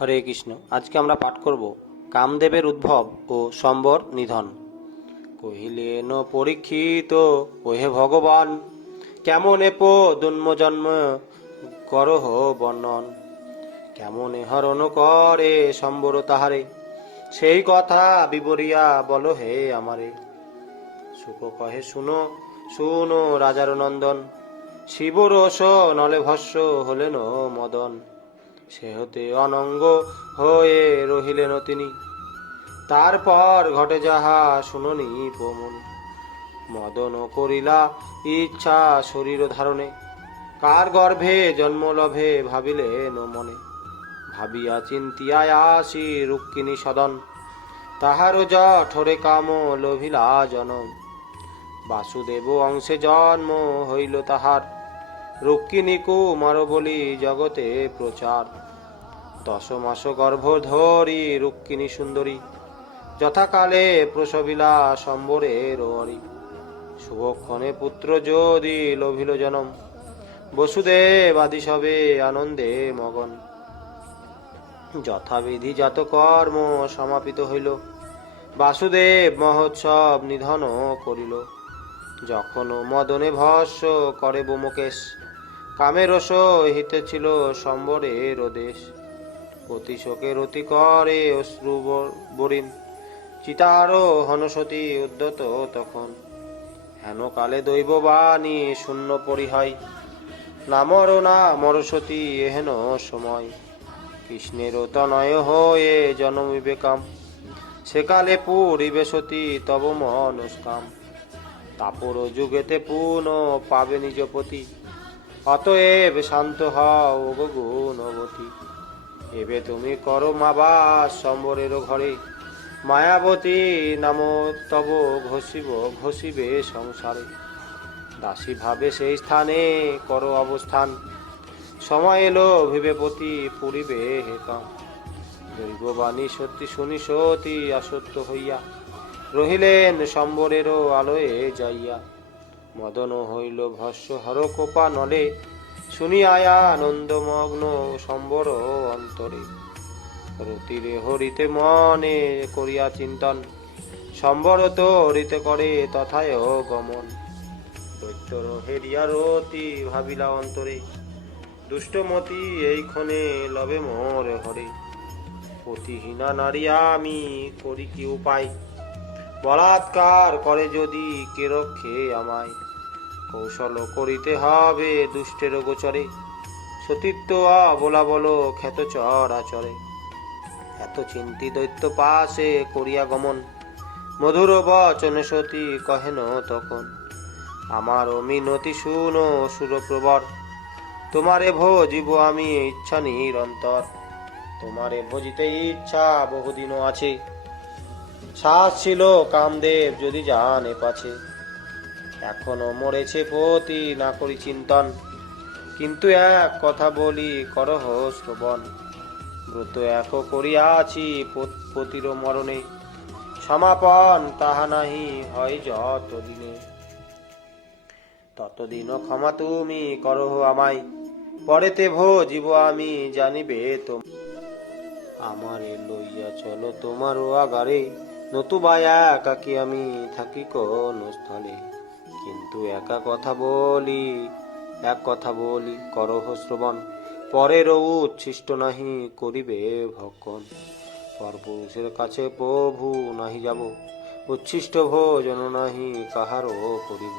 হরে কৃষ্ণ। আজকে আমরা পাঠ করব কামদেবের উদ্ভব ও সম্বর নিধন। কহিলেন পরীক্ষিত, ওহে ভগবান, কেমন এপ জন্ম করহ বর্ণন? কেমন হরণ করে সম্বর তাহারে? সেই কথা বিবরিয়া বল হে আমারে। সুখ কহে, শুনো শুনো রাজার নন্দন শিবরস নলে ভস্য হলেন মদন। সে হতে অনঙ্গ হয়ে রহিলেন তিনি। তারপর ঘটে যাহা শুননি পমন মদন করিলা ইচ্ছা শরীর ধারণে। কার গর্ভে জন্ম লভে ভাবিলেন মনে। ভাবিয়া চিন্তিয়া আসি রুক্মিণী সদন। তাহার জঠরে কাম লোভিলা জনম বাসুদেব অংশে জন্ম হইল তাহার। রুক্মিণী কুমার বলি জগতে প্রচার। দশ মাস গর্ভ ধরি রুক্মিণী সুন্দরী, যথাকালে প্রসবিলা সম্বরের অরি শুভক্ষণে পুত্র যদি লোভিল জনম, বসুদেব আদি সবে আনন্দে মগন। যথাবিধি জাত কর্ম সমাপিত হইল, বাসুদেব মহোৎসব নিধন করিল। যখন মদনে ভস্য করে বোমকেশ কামেরস হিতে ছিল সম্বরের দেশ অতি শোকে রতি করে অশ্রু বরিম। চিতার হনসতী উদ্যত তখন। হেন কালে দৈব বাণী শূন্য পরিহাই নামর না মরসতী এহেন সময়। কৃষ্ণের তনয় হয়ে জনমিবে কাম সেকালে পরিবেশতি তব মনস্কাম। তাপর যুগেতে পুন পাবে নিজ পতি। অতএব শান্ত হও গুণবতী। এবে তুমি করো মাবাস সম্বরের ঘরে। মায়াবতী নাম তব ঘষিব, ঘষিবে সংসারে। দাসী ভাবে সেই স্থানে করো অবস্থান। সময় এলো ভিবেপতি পুরিবে হেকাম দৈববাণী সত্যি শুনি সতী অসত্য হইয়া। রহিলেন সম্বরেরও আলোয়ে যাইয়া। মদন হইল ভস্য হর কোপা নলে। শুনিয়া আনন্দমগ্ন সম্বর অন্তরে। রতিরে হরিতে মনে করিয়া চিন্তন, সম্বর তো হরিতে করে তথায় গমন। দৈত্যর হেরিয়া রতি ভাবিলা অন্তরে, দুষ্টমতি এই ক্ষণে লবে মোর হরে পতিহীনা নারী আমি করি কি উপায়? বলাৎকার করে যদি কে রক্ষে আমায়। কৌশল করিতে হবে দুষ্টের গোচরে। সতীত্ব বলা বলো, খ্যাত চরাচরে এত চিন্তি দৈত্য পাশে করিয়া গমন। মধুর বচনে সতী কহেন তখন, আমার মিনতি শুনো সুরপ্রবর। তোমারে ভজিব আমি ইচ্ছা নিরন্তর। তোমারে ভজিতে ইচ্ছা বহুদিনও আছে। শ্বাস ছিল কামদেব যদি জানে পাছে। এখনও মরেছে পতি, না করি চিন্তন। কিন্তু এক কথা বলি করহ শ্রবণ। ব্রত এক করিয়াছি পতির মরণে। সমাপন তাহা নাহি হয় যতদিনে। ততদিন ক্ষমা তুমি করহ আমায়। পরেতে ভোজিব আমি, জানিবে তো আমারে লইয়া চলো তোমারও আগারে। নতুবা একাকি আমি থাকি কোন স্থলে। কিন্তু একা কথা বলি, এক কথা বলি, করহ শ্রবণ। পরের উচ্ছিষ্ট নাহি করিবে ভক্ষণ। পরপুরুষের কাছে প্রভু নাহি যাব, উচ্ছিষ্ট ভোজন নাহি কাহারও করিব।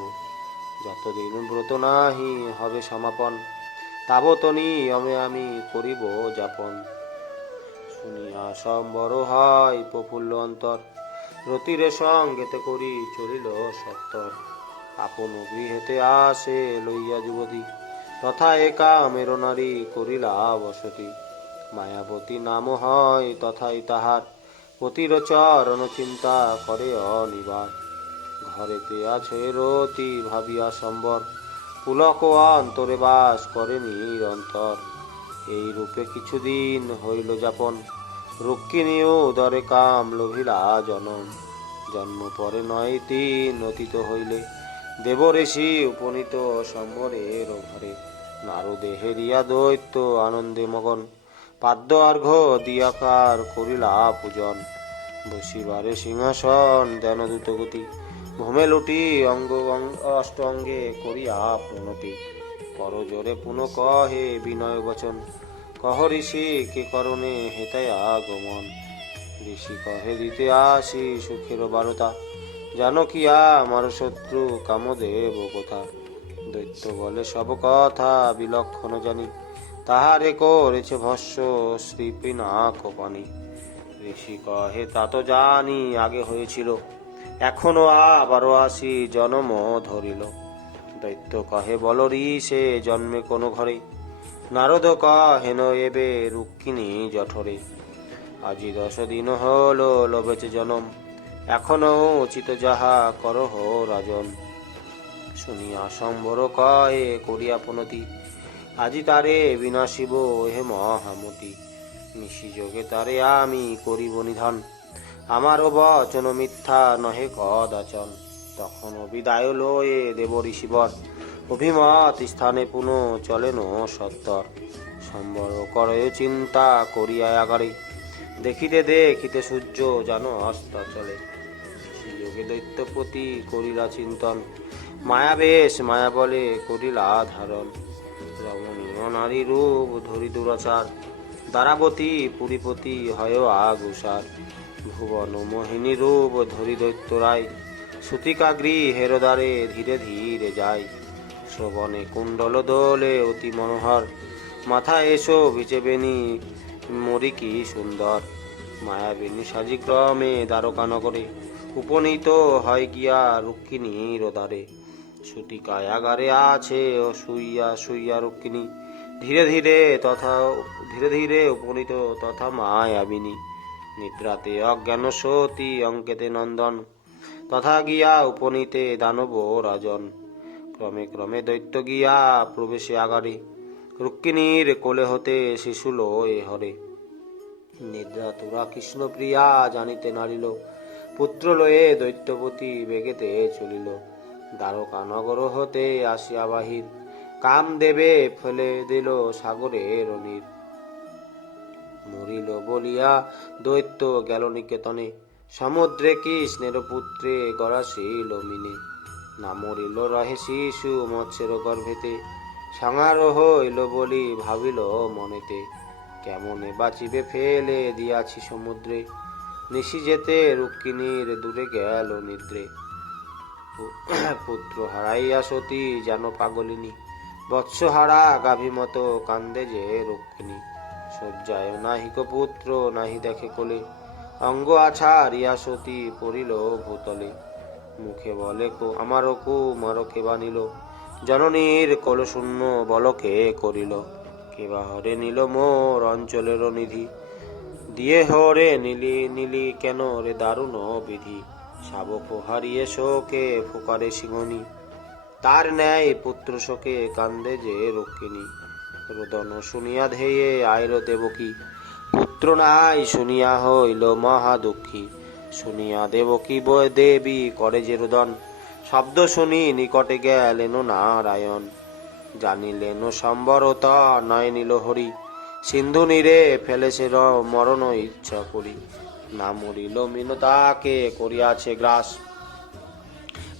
যতদিন ব্রত নাহি হবে সমাপন তাবত নিয়মে আমি করিব যাপন। শুনিয়া সম্বর হয় প্রফুল্ল অন্তর, রতিরে সঙ্গেতে করি চলিল সত্তর। আপন গৃহেতে আসে লইয়া যুবতী। তথা একা মেরো নারী করিলা বসতি। মায়াবতী নাম হয় তথাই তাহার। পতির চরণ চিন্তা করে অনিবার। ঘরেতে আছে রতি ভাবিয়া সম্বর। পুলক অন্তরে বাস করে নিরন্তর। এই রূপে কিছুদিন হইল যাপন। রুক্মিণীও দরে কাম লোভিলা জনম। জন্ম পরে নয় তিন অতীত হইলে। দেব ঋষি উপনীত সম্বরের ঘরে নারদে হেরিয়া দৈত্য আনন্দে মগন। পাদ্য অর্ঘ দিয়াকার করিলা পূজন। বসিবারে সিংহাসন দেন দ্রুতগতি। ভূমে লুটি অঙ্গ অষ্ট অঙ্গে করিয়া প্রণতি কর জোরে পুন কহে বিনয় বচন। কহ ঋষি, কে করণে হেতায় আগমন ঋষি কহে, দিতে আসি সুখের বারতা। জানো কি আমার শত্রু কামদেব কথা। দৈত্য বলে, সব কথা বিলক্ষণ জানি। তাহারে করেছে ভস্য শ্রী পিনাক পানি। ঋষি কহে, তা তো জানি, আগে হয়েছিল। এখনও আবারও আসি, জন্ম ধরিল। দৈত্য কহে, বল সে জন্মে কোনো ঘরে? নারদ কহেন এবে রুক্মিণী জঠরে। আজি দশ দিন হলো লবেছে জনম। এখনও উচিত যাহা করহ রাজন। শুনিয়া সম্বর কয়ে করিয়া পনতি। আজি তারে বিনাশিব হে মহামতি। নিশি যোগে তারে আমি করিব নিধন। আমারও বচন মিথ্যা নহে কদাচন। তখন বিদায় লয়ে দেব ঋষিবর। অভিমত স্থানে পুনঃ চলেন সত্তর। সম্বর করয় চিন্তা করিয়া আগারে। দেখিতে দেখিতে সূর্য যেন অস্ত চলে। যোগে দৈত্যপতি করিলা চিন্তন। মায়াবেশ মায়া বলে করিলা ধারণ। রমণীয় নারী রূপ ধরি দুরাচার। দ্বারাবতী পুরীপতি হয় আগুসার। ভুবন মোহিনী রূপ ধরি দৈত্যরায় সুতিকাগ্রী হেরোদারে ধীরে ধীরে যায় শ্রবণে কুণ্ডল দোলে অতি মনোহর। মাথা এসো ভিজে বেনি মরি কি সুন্দর। মায়াবিনী সাজি দ্বারকা দ্বারকানগরে উপনীত হয় গিয়া রুক্মিণীর দ্বারে সুতি কায়াগারে আছে ও শুইয়া শুইয়া রুক্মিণী। ধীরে ধীরে তথা, ধীরে ধীরে উপনীত তথা মায়াবিনী। নিদ্রাতে অজ্ঞান সতী অঙ্কেতে নন্দন। তথা গিয়া উপনীতে দানব রাজন। ক্রমে ক্রমে দৈত্য গিয়া প্রবেশে আগারে। রুক্মিণীর কোলে হতে শিশু এ হরে। নিদ্রা তোরা কৃষ্ণপ্রিয়া জানিতে নারিল। পুত্র লয়ে দৈত্যপতি বেগেতে চলিল। দ্বারকা নগর হতে আসিয়া বাহির। কাম দেবে ফেলে দিল সাগরে রনির মরিল বলিয়া, দৈত্য গেল নিকেতনে। সমুদ্রে কৃষ্ণের পুত্রে গড়াশিল মিনে। না মরিল রহে শিশু মৎস্যের গর্ভেতে। সাঙার হইল বলি ভাবিল মনেতে। কেমনে বাঁচিবে ফেলে দিয়াছি সমুদ্রে। নিশি যেতে রুক্মিণীর দূরে গেল নিদ্রে। পুত্র হারাইয়া সতী যেন পাগলিনী। বৎস হারা গাভী মতো কান্দে যে রুক্মিণী। শয্যায় নাহিক পুত্র, নাহি দেখে কোলে। অঙ্গ আছাড়িয়া সতী পড়িল ভূতলে। মুখে বলে কো, আমারও কু, মারো কে বানিল জননীর কলশূন্য বলকে করিল। কেবা হরে নিল মোর অঞ্চলের নিধি। দিয়ে হরে নীলি নীলি কেন রে দারুণ বিধি শাবক হারিয়ে শোকে ফুকারে সিংহনি তার ন্যায় পুত্র শোকে কান্দে যে রক্ষিণী। রোদন শুনিয়া ধেয়ে আইল দেবকী। পুত্র নাই শুনিয়া হইল মহা দুঃখী শুনিয়া দেবকী বয় দেবী করে যে রোদন। শব্দ শুনি নিকটে গেলেন নারায়ণ। জানিলেন সম্বরত নয় নিল হরি। সিন্ধু নীরে ফেলেছে র- মরণ ইচ্ছা করি। না মরিল মিনতাকে করিয়াছে গ্রাস।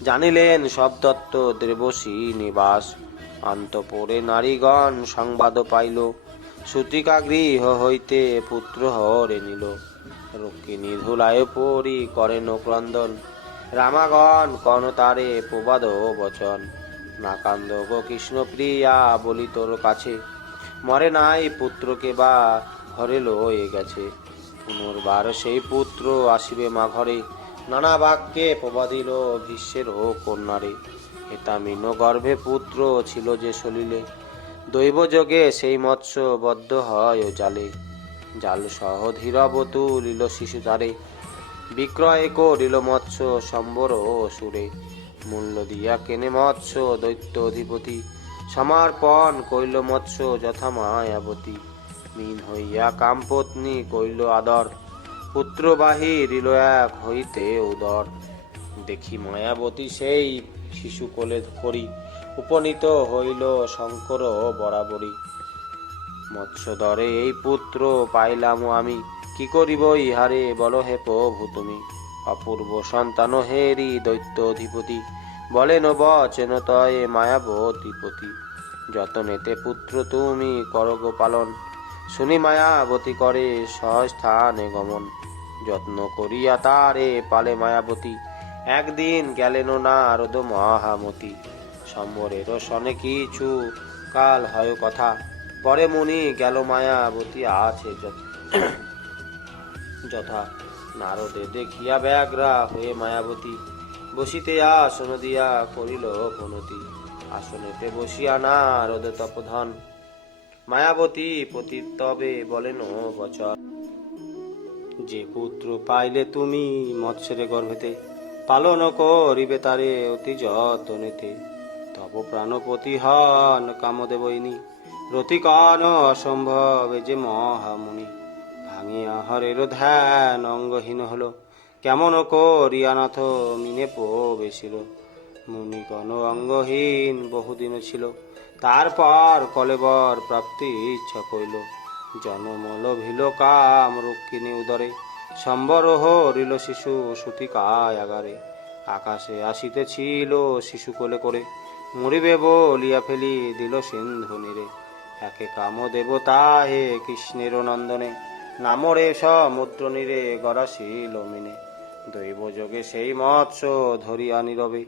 জানিলেন সব তত্ত্ব দেবসী নিবাস। অন্তপুরে নারীগণ সংবাদ পাইল। সুতিকা গৃহ হইতে পুত্র হরে নিল। রুক্মিণী ধুলায় পরি করেন ক্রন্দন। রামাগণ কন তারে প্রবাদ বচন। না কান্দ গো কৃষ্ণ প্রিয়া বলি তোর কাছে। মরে নাই পুত্রকে বা ঘরে লয়ে গেছে। পুনর্বার সেই পুত্র আসিবে মা ঘরে। নানা বাক্যে প্রবাদিল ভীষ্মের ও কন্যারে। হেতামিন গর্ভে পুত্র ছিল যে সলিলে। দৈব যোগে সেই মৎস্য বদ্ধ হয় ও জালে। জাল সহ ধীরব তুলিল শিশু তারে বিক্রয় করিল মৎস্য সম্বর ও সুরে। মূল্য দিয়া কেনে মৎস্য দৈত্য অধিপতি। সমর্পণ কইল মৎস্য যথা মায়াবতী মিন হইয়া কামপত্নী কইল আদর। পুত্র বাহিরিল এক হইতে উদর। দেখি মায়াবতী সেই শিশু কোলে করি উপনীত হইল শঙ্কর বরাবরী। মৎস্যদরে এই পুত্র পাইলাম আমি। কি করিব ইহারে বল হে প্রভু তুমি। অপূর্ব সন্তান হেরি দৈত্য অধিপতি। বলেন বচেন পতি। যতনেতে পুত্র তুমি করগ পালন শুনি মায়াবতী করে সস্থানে গমন। যত্ন করিয়া তারে পালে মায়াবতী। একদিন গেলেন না নারদ মহামতি। সম্বরের সনে কিছু কাল হয় কথা। পরে মুনি গেল মায়াবতী, আছে যত- যথা নারদে দেখিয়া ব্যাগ্রা হয়ে মায়াবতী। বসিতে আসন দিয়া করিল বনতি। আসনেতে বসিয়া নারদ তপধন। মায়াবতী পতি তবে বলেন বচন, যে পুত্র পাইলে তুমি মৎস্যের গর্ভেতে পালন করিবে তারে অতি যতনেতে। তব প্রাণপতি হন কামদেবইনি রতিকান অসম্ভব যে মহামুনি। ভাঙিয়া হরের ধ্যান অঙ্গহীন হলো। কেমন করিয়া নাথ মিনে প্রবেশিল? মুনিগণ অঙ্গহীন বহুদিন ছিল। তারপর কলেবর প্রাপ্তি ইচ্ছা কইল জনমল ভিল কাম রক্ষিণী উদরে। সম্বর হরিল শিশু সুতিকায় আগারে। আকাশে আসিতেছিল শিশু কোলে করে। মরিবে বলিয়া ফেলি দিল সিন্ধু নীরে। একে কাম দেবতা হে কৃষ্ণের নন্দনে। নামরে সমুদ্র নীরে গরাশিল মিনে। দৈব যোগে সেই মৎস্য ধরিয়া নীরবে।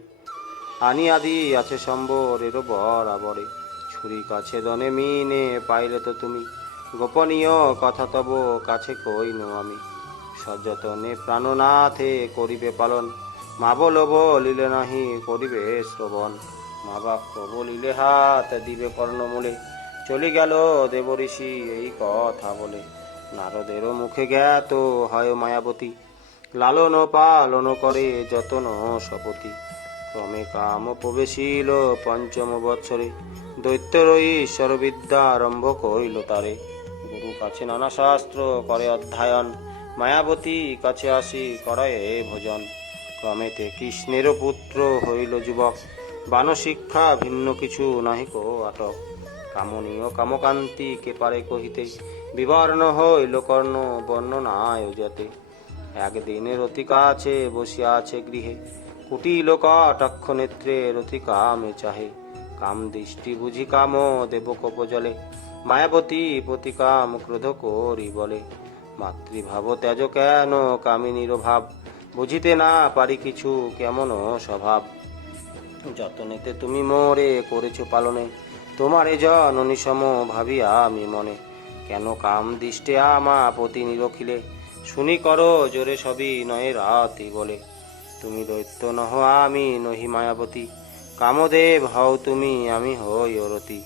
আনি আদি আছে সম্বরের বরাবরে ছুরি কাছে দনে মিনে পাইলে তো তুমি। গোপনীয় কথা তব কাছে কইনু আমি। সযতনে প্রাণনাথে করিবে পালন। মা বল বলিলে নাহি, করিবে শ্রবণ। মা বাক্য বলিলে হাত দিবে কর্ণমূলে। চলে গেল দেব ঋষি এই কথা বলে। নারদেরও মুখে জ্ঞাত হয় মায়াবতী। লালন পালন করে যতন শপতি ক্রমে কাম প্রবেশিল পঞ্চম বৎসরে। দৈত্যর ঈশ্বর বিদ্যা আরম্ভ করিল তারে। গুরু কাছে নানা শাস্ত্র করে অধ্যয়ন। মায়াবতী কাছে আসি করে ভোজন। ক্রমেতে কৃষ্ণের পুত্র হইল যুবক। বান শিক্ষা ভিন্ন কিছু নাহি কো আটক। কামনীয় কামকান্তি কে পারে কহিতে, বিবর্ণ হইল কর্ণ বর্ণনায় যাতে একদিন রতিকা আছে, বসিয়া আছে গৃহে। কুটিল কটাক্ষ নেত্রে রতিকা মে চাহে। কাম দৃষ্টি বুঝি কাম দেব কপজলে মায়াবতী প্রতি কাম ক্রোধ করি বলে। মাতৃভাব ত্যাজ কেন কামিনীর ভাব? বুঝিতে না পারি কিছু, কেমন স্বভাব? যতনেতে তুমি মোরে করেছ পালনে। তোমারে জননী সম ভাবিয়া আমি মনে। কেন কাম দৃষ্টে আমা পতি নিরখিলে? শুনি করো, জোরে সবই নয় রাতি বলে। তুমি দৈত্য নহ আমি, নহি মায়াবতী। কামদেব, হও তুমি, আমি হই অরতি।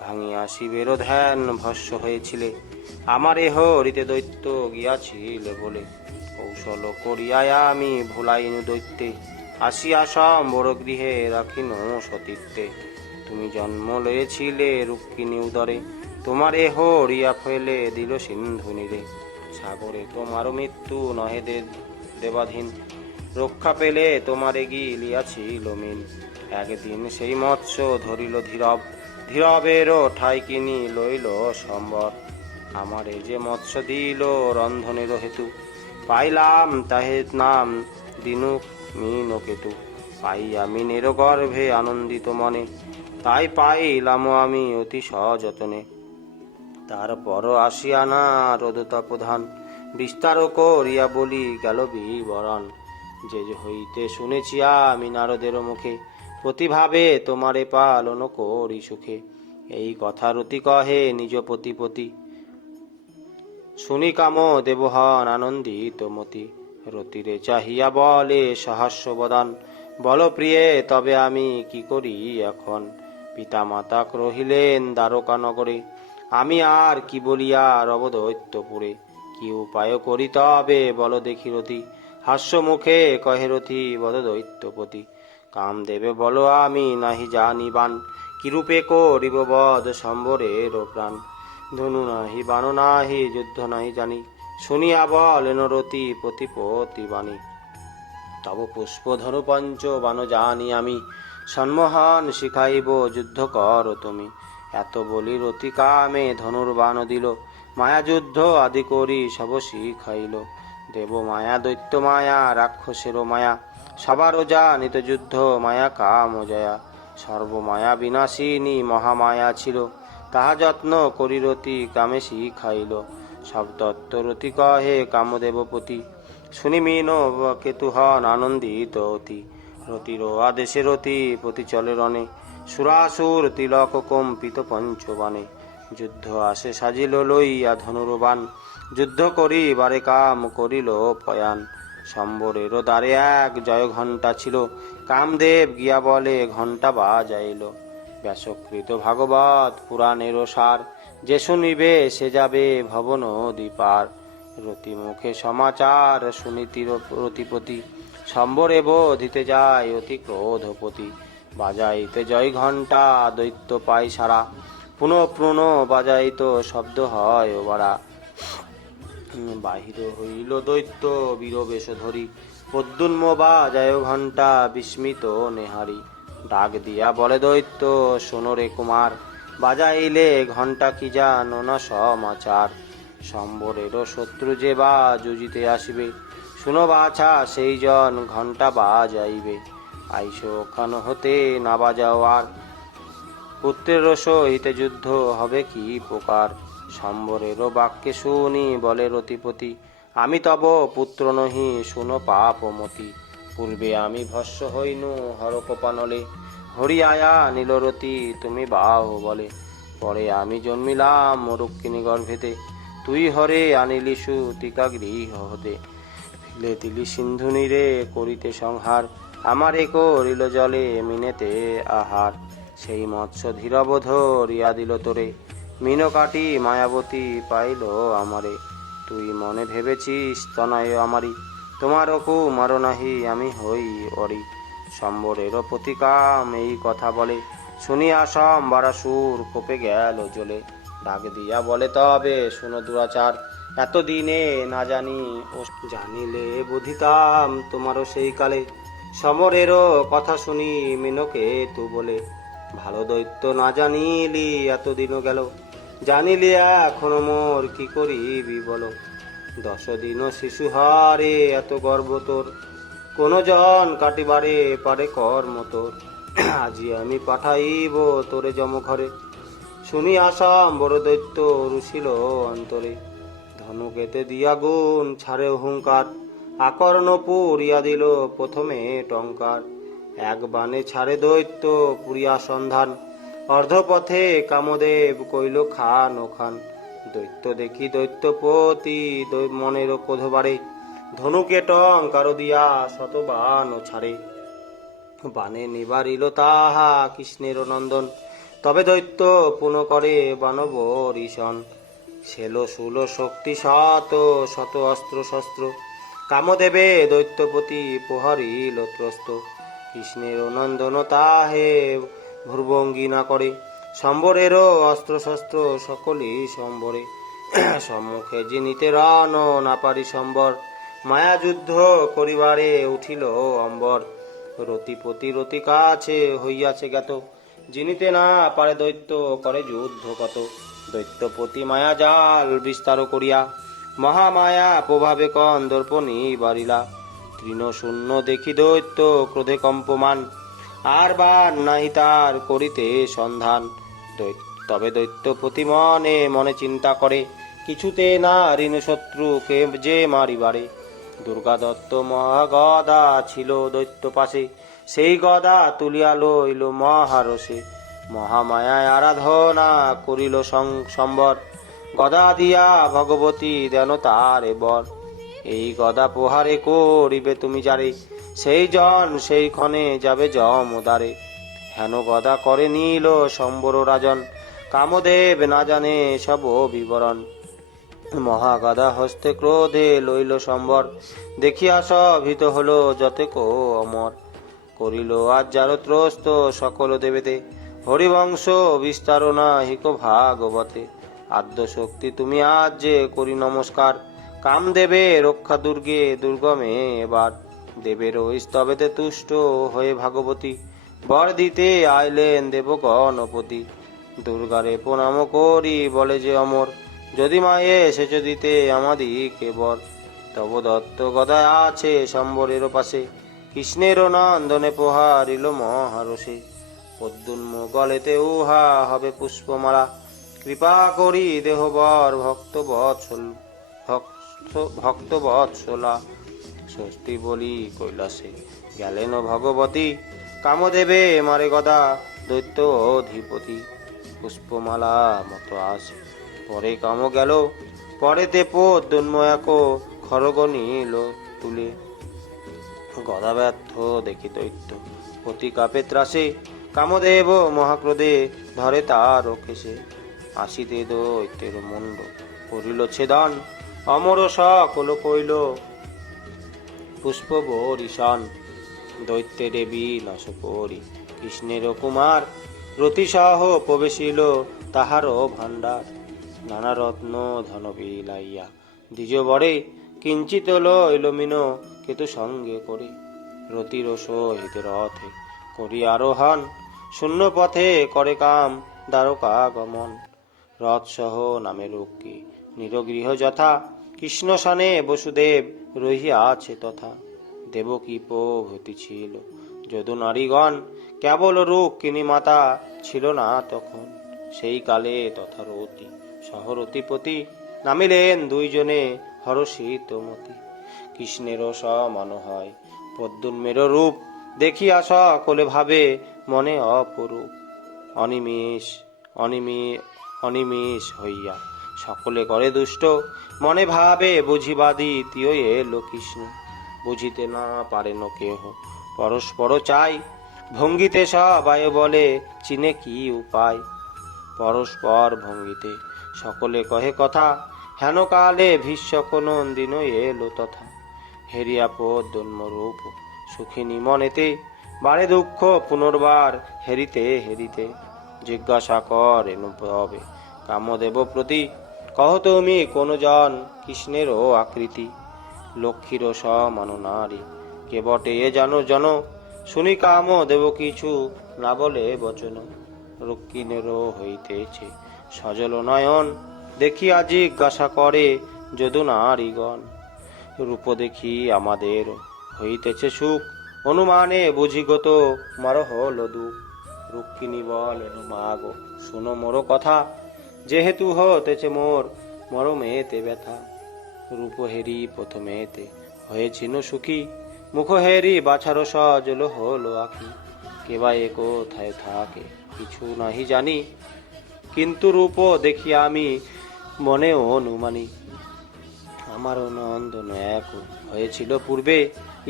ভাঙিয়া শিবের ধ্যান ভস্য হয়েছিলে। আমার এহ হরিতে দৈত্য গিয়াছিলে বলে। কৌশল করিয়ায় আমি ভোলাইনু দৈত্যে। আসিয়া সম্বর গৃহে রাখিন সতীর্থে। তুমি জন্ম লয়েছিলে রুক্মিণী উদরে। তোমার এহ রিয়া ফেলে দিল সিন্ধু নীরে। সাগরে তোমার মৃত্যু নহে দেবাধীন। রক্ষা পেলে তোমারে গিলিয়াছিল মিন একদিন সেই মৎস্য ধরিল ধীরব। ধীরবেরও ঠাই কিনি লইল সম্বর। আমারে যে মৎস্য দিল রন্ধনের হেতু, পাইলাম তাহে নাম দিনু মিন কেতু পাইয়া মিনের গর্ভে আনন্দিত মনে, তাই পাইলাম আমি অতি সযতনে। তারপর আসিয়া না রোদতা প্রধান বিস্তার করিয়া বলি, গেল বিবরণ। যে হইতে শুনেছি আমি নারদের মুখে, প্রতিভাবে তোমারে পালন করি সুখে। এই কথা রতি কহে নিজ পতিপতি। শুনি কাম দেবহন আনন্দিত মতি। রতিরে চাহিয়া বলে সহাস্য বদান। বল প্রিয়ে, তবে আমি কি করি এখন? পিতা মাতা রহিলেন দ্বারকা নগরে আমি আর কি বলিয়া রব দৈত্যপুরে কি উপায় করি তবে বল দেখি রতি। হাস্য মুখে কহে রথি বদ দৈত্যপতি কাম দেবে বলো আমি নাহি জানিবান কিরূপে করিব বধ সম্বরের প্রাণ? ধনু নাহি, বান নাহি, যুদ্ধ নাহি জানি। শুনিয়া বলেন রতি পতিপতি বাণী। তব পুষ্প ধনু পঞ্চ, বান জানি আমি। সম্মোহন শিখাইব, যুদ্ধ কর তুমি। এত বলি রতি কামে ধনুর্বাণ দিল। মায়া যুদ্ধ আদি করি সব শিখাইল দেব মায়া, দৈত্য মায়া, রাক্ষসেরও মায়া। সবারও জানিত যুদ্ধ, মায়া কাম জয়া। সর্বমায়া বিনাশিনী মহামায়া ছিল। তাহা যত্ন করি রতি কামে শিখাইল সব তত্ত্বরতি কহে কামদেবপতি। শুনি মিন কেতু হন আনন্দিত অতি। রতির আদেশে রতি প্রতি চলে রণে। সুরাসুর তিলক কম্পিত পঞ্চবানে যুদ্ধ আসে সাজিল লইয়া ধনুরবান যুদ্ধ করি বারে কাম করিল পয়ান সম্বরেরও দ্বারে এক জয় ঘণ্টা ছিল। কামদেব গিয়া বলে, ঘণ্টা বাজাইল। ব্যাসকৃত ভাগবত পুরাণেরও সার। যে শুনিবে, সে যাবে ভবন দ্বীপার। রতিমুখে সমাচার শুনিতির রতিপতি সম্বরে বোধিতে যায় অতি ক্রোধপতি। বাজাইতে জয় ঘণ্টা, দৈত্য পাই সারা। পুনঃ পুনঃ বাজাইত শব্দ হয় ওবারা। বাহির হইল দৈত্য বীরবেশ ধরি। পদ্যুন্ম বাজায় ঘণ্টা বিস্মিত নেহারি। ডাক দিয়া বলে দৈত্য, শোনো রে কুমার, বাজাইলে ঘণ্টা কি জানো না সমাচার। সম্বরেরও শত্রু যে বা যুজিতে আসবে। শুনো বাছা, সেই জন ঘণ্টা বাজাইবে। আইসো ওখান হতে না বাজাও আর। পুত্রের সহিতে যুদ্ধ হবে কি প্রকার? সম্বরেরও বাক্যে শুনি বলে রতিপতি, আমি তব পুত্র নহি, শুনো পাপমতি পূর্বে আমি ভস্য হইনু হরকোপানলে। হরি আয়া নীলরতি তুমি বাহ বলে। পরে আমি জন্মিলাম রুক্মিণী গর্ভেতে। তুই হরে আনিলি সুতিকা গৃহ হতে। ফিলে দিলি সিন্ধু নীরে করিতে সংহার। আমারে করিল জলে মিনেতে আহার। সেই মৎস্য ধীরবোধ রিয়া দিল তোরে। মিন কাটি মায়াবতী পাইল আমারে। তুই মনে ভেবেছিস তনয় আমারি। তোমার কু মারো নাহি আমি হই অরি। সম্বরেরও প্রতিকাম এই কথা বলে। শুনিয়া সম্বারা সুর কোপে গেল জ্বলে ডাক দিয়া বলে, তবে শুনো দুরাচার, এতদিনে না জানি ও জানিলে বুঝিতাম তোমারও সেই কালে। সমরেরও কথা শুনি মিনকে, তু বলে, ভালো দৈত্য না জানিলি, এতদিনও গেল। জানিলি এখনও মোর কি করিবি বলো? দশ দিন শিশু হারে, এত গর্ব তোর। কোন জন কাটিবারে পারে কর্ম তোর। আজি আমি পাঠাইব তোরে জম ঘরে শুনি আসাম বড় দৈত্য রুশিল অন্তরে। ধনুকেতে দিয়া গুণ, ছাড়ে হুঙ্কার। আকর্ণ পুরিয়া দিল প্রথমে টঙ্কার। এক বানে ছাড়ে দৈত্য পুরিয়া সন্ধান। অর্ধপথে কামদেব কইল, খান ও খান দৈত্য দেখি দৈত্যপতি মনের কোধবারে ধনুকে টঙ্কার দিয়া শতবান ও ছাড়ে। বানে নিবারিল তাহা কৃষ্ণের নন্দন। তবে দৈত্য পুনঃ করে বানব ঋষণ ছেল শুল, শক্তি শত শত অস্ত্র শস্ত্র কামদেবে দৈত্যপতি প্রহরিল ত্রস্ত। কৃষ্ণের নন্দন তাহে ভুর্ভঙ্গি না করে। সম্বরেরও অস্ত্র শস্ত্র সকলই সম্বরে। সম্মুখে জিনিতে রণ না পারি সম্বর। মায়া যুদ্ধ করিবারে উঠিল অম্বর। রতিপতি রতি কাছে হইয়াছে জ্ঞাত। জিনিতে না পারে দৈত্য, করে যুদ্ধ কত। দৈত্যপতি মায়া জাল বিস্তার করিয়া মহামায়া প্রভাবে কন্দর্পণী বাড়িলা। তৃণ শূন্য দেখি দৈত্য ক্রোধে কম্পমান। আর বা নাই তার করিতে সন্ধান। তবে দৈত্য দৈত্যপতি মনে মনে চিন্তা করে, কিছুতে না ঋণ শত্রুকে যে মারিবারে দুর্গা দত্ত মহাগদা ছিল দৈত্য পাশে, সেই গদা তুলিয়া লইল মহারসে। মহামায়ায় আরাধনা করিল সম্বর। গদা দিয়া ভগবতী দেন তার বর। এই গদা পোহারে করিবে তুমি যারে, সেই জন সেই ক্ষণে যাবে জম উদারে হেন গদা করে নিল সম্বর রাজন, কামদেব না জানে সব বিবরণ। মহাগাদা হস্তে ক্রোধে লইল সম্বর, দেখিয়া সভিত হলো যতে কো অমর করিল, আজ যার ত্রস্ত সকল দেবেতে, হরিবংশ বিস্তার না হিক ভাগবতে। আদ্য শক্তি তুমি আজ যে করি নমস্কার। কাম দেবে রক্ষা দুর্গে দুর্গমে এবার। দেবের স্তবেতে তুষ্ট হয়ে ভাগবতী। বর দিতে আইলেন দেব গণপতি। দুর্গারে প্রণাম করি বলে যে অমর। যদি মায়ে এসেছ দিতে আমাদিকে বর তব দত্ত গদায় আছে সম্বরের পাশে। কৃষ্ণেরও নন্দনে পোহারিল মহারসে। পদ্মুন্ম গলেতে উহা হবে পুষ্পমালা। কৃপা করি দেহবর ভক্ত বৎসল, ভক্ত বৎসলা। স্বস্তি বলি কৈলাসে, গেলেন ভগবতী। কামদেবে মারে গদা, দৈত্য অধিপতি। পুষ্পমালা মতো আসে, পরে কাম গেল। পরে পরেতে পদ্মন্ময়াক খরগ নিল তুলে। গদা ব্যর্থ দেখি দৈত্য অতি কাপে ত্রাসে কামদেব মহাক্রোধে ধরে তার কেশে আসিতে দৈত্যের মুন্ড। করিল ছেদন, অমর সকল কইল পুষ্প বরিশান দৈত্যে দেবী নাশ করি কৃষ্ণের কুমার রতিসহ প্রবেশিল তাহারও ভাণ্ডার। নানা রত্ন ধন বিলাইয়া দ্বিজ বরে কিঞ্চিত লইলমিন কেতু সঙ্গে করে। রতিরস হিতে রথে করি আরোহণ শূন্য পথে করে কাম দ্বারকা গমন রথসহ নামে রক্ষী নিরগৃহ যথা কৃষ্ণ সানে বসুদেব রহিয়া আছে তথা। দেবকী প্রভৃতি ছিল। যদু নারীগণ কেবল রূপ কিনি মাতা ছিল না তখন। সেই কালে তথা রতি সহরতিপতি নামিলেন দুইজনে হরষিত মতি। কৃষ্ণেরও সমান হয় পদ্মুন্মের রূপ দেখিয়া সকলে ভাবে মনে অপরূপ। অনিমেষ, অনিমে অনিমেষ হইয়া, সকলে করে দুষ্ট। মনে ভাবে বুঝিবাদি তিয় এলো কৃষ্ণ বুঝিতে না পারেন কেহ, পরস্পর চাই। ভঙ্গিতে সবাই বলে, চিনে কি উপায়? পরস্পর ভঙ্গিতে সকলে কহে কথা, হেন কালে ভীষ্ম ভীষ্মক নন্দিন এলো তথা। হেরিয়া পদ্মরূপ সুখিনী মনেতে, বারে দুঃখ পুনর্বার হেরিতে হেরিতে। জিজ্ঞাসা করেন হবে কামদেব প্রতি। কহ তুমি কোন জন কৃষ্ণেরও আকৃতি। লক্ষ্মীরও সমান নারী, কে বটে এ জানো জন? শুনি কাম দেব কিছু, না বলে বচন। রক্ষিণেরও হইতেছে সজল নয়ন। দেখিয়া জিজ্ঞাসা করে যদু নারীগণ। রূপ দেখি আমাদের হইতেছে সুখ। অনুমানে বুঝিগত হল দুঃখ। রুক্মিণী বলেন মাগো শুনো মোর কথা। যেহেতু হতেছে মোর মরমেতে ব্যথা, রূপ হেরি প্রথমেতে হয়েছিল সুখী, মুখ হেরি বাছারো সজল হলো আখি কেবা এ কোথায় থাকে কিছু নাহি জানি, কিন্তু রূপ দেখি আমি মনে অনুমানি। আমার নন্দন এক হয়েছিল পূর্বে,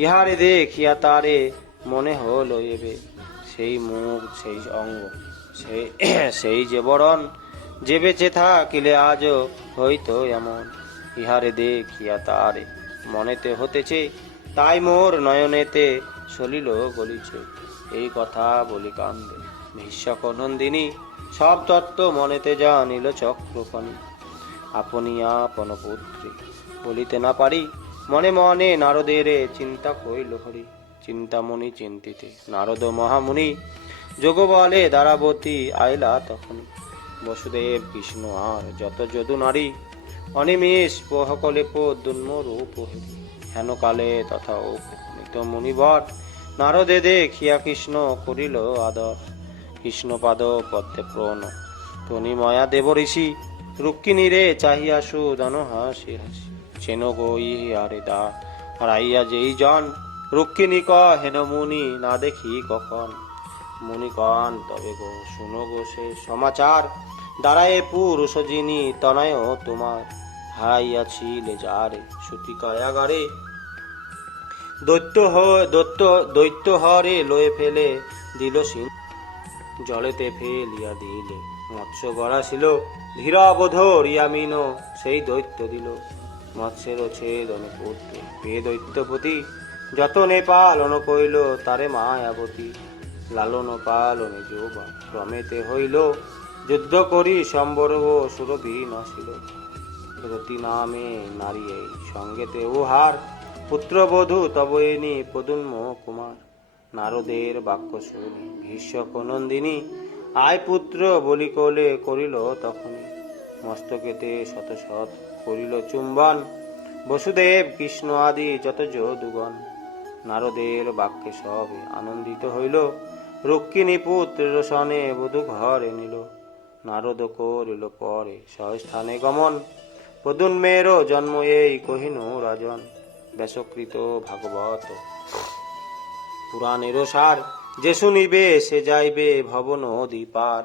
ইহারে দেখিয়া তারে মনে হলো এবে, সেই মুখ, সেই অঙ্গ সেই সেই যে বরণ যে বেঁচে থাকিলে আজও হইতো এমন। ইহারে দেখিয়া তারে মনেতে হতেছে, তাই মোর নয়নেতে সলিল গলিছে। এই কথা বলি কান্দে ভীষ্মক নন্দিনী, সব তত্ত্ব মনেতে জানিল চক্রপাণী। আপনি আপন পুত্রী বলিতে না পারি, মনে মনে নারদের চিন্তা কইল হরি। চিন্তামণি চিন্তিতে, নারদ মহামুনি যোগ বলে দ্বারাবতী আইলা তখন বসুদেব, কৃষ্ণ আর যত যদু নারী অনিমেষ পোহকলে পদ্ম রূপ হেন কালে তথা উপনীত মুনিবট নারদে দেখিয়া কৃষ্ণ করিল আদর। কৃষ্ণ পাদ পদ্মে প্রণ তনিময়া দেব ঋষি রুক্মিণী রে চাহিয়া সুদন হাসি হাসি। চেন গই আরে দা, হারাইয়া যেই জন, রুক্মিণী ক, হেন মুনি না দেখি কখন? মুনি কন, তবে গো, শুনো গো সে সমাচার। দাঁড়ায় পুরুষ যিনি তনয় তোমার হারাইয়াছিলে যারে সুতি কায়াগারে দৈত্য দৈত্য দৈত্য হরে লয়ে ফেলে দিল সিং জলেতে ফেলিয়া দিলে, মৎস্য গড়া ছিল। ধীরাবধ রিয়ামিন সেই দৈত্য দিল। মৎস্যের ছেদন করতে পে দৈত্যপতি যতনে পালন কইল তারে মায়াবতী। লালন পালনে যোবা ক্রমেতে হইল। যুদ্ধ করি সম্বরব সুরভি নাসিল রতি নামে নারী এই সঙ্গেতে উহার পুত্রবধূ তবইনি পদুন্ম কুমার। নারদের বাক্য শুনি, ভীষ্মক নন্দিনী, আয় পুত্র বলি কোলে করিল তখনই মস্তকেতে শত শত করিল চুম্বন, বসুদেব, কৃষ্ণ আদি যত যদুগণ নারদের বাক্যে সবে আনন্দিত হইল, রক্ষিণী পুত্রের সনে বধূ ঘরে নিল। নারদ করিল পরে। স্থানে গমন পদুন্মের জন্ম এই কহিনু রাজন, ব্যাসকৃত ভাগবত। পুরাণেরও সার, যে শুনিবে সে যাইবে ভবন নদী পার